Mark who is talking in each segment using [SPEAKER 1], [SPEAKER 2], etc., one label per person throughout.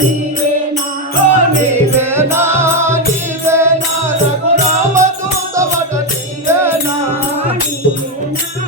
[SPEAKER 1] Thank you.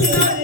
[SPEAKER 1] Gracias.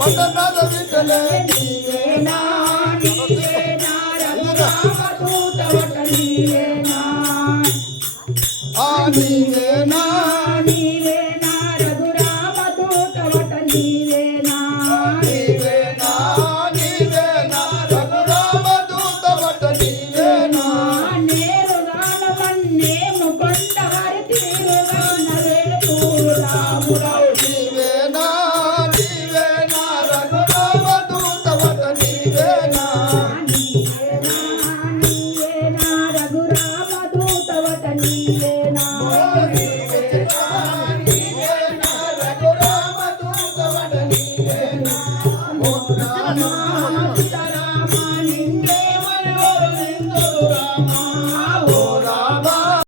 [SPEAKER 2] వందనాలు విజలే నీవే నా నీవే
[SPEAKER 1] నా రఘురామదూత వట నీవే నా
[SPEAKER 2] ఆ నీవే నా
[SPEAKER 1] నీవే నా రఘురామదూత వట నీవే నా నీవే
[SPEAKER 2] నా నీవే నా రఘురామదూత వట నీవే నా
[SPEAKER 1] నేరు రానవన్నేము కొండవారి తీరుగా నవేడు రాముడా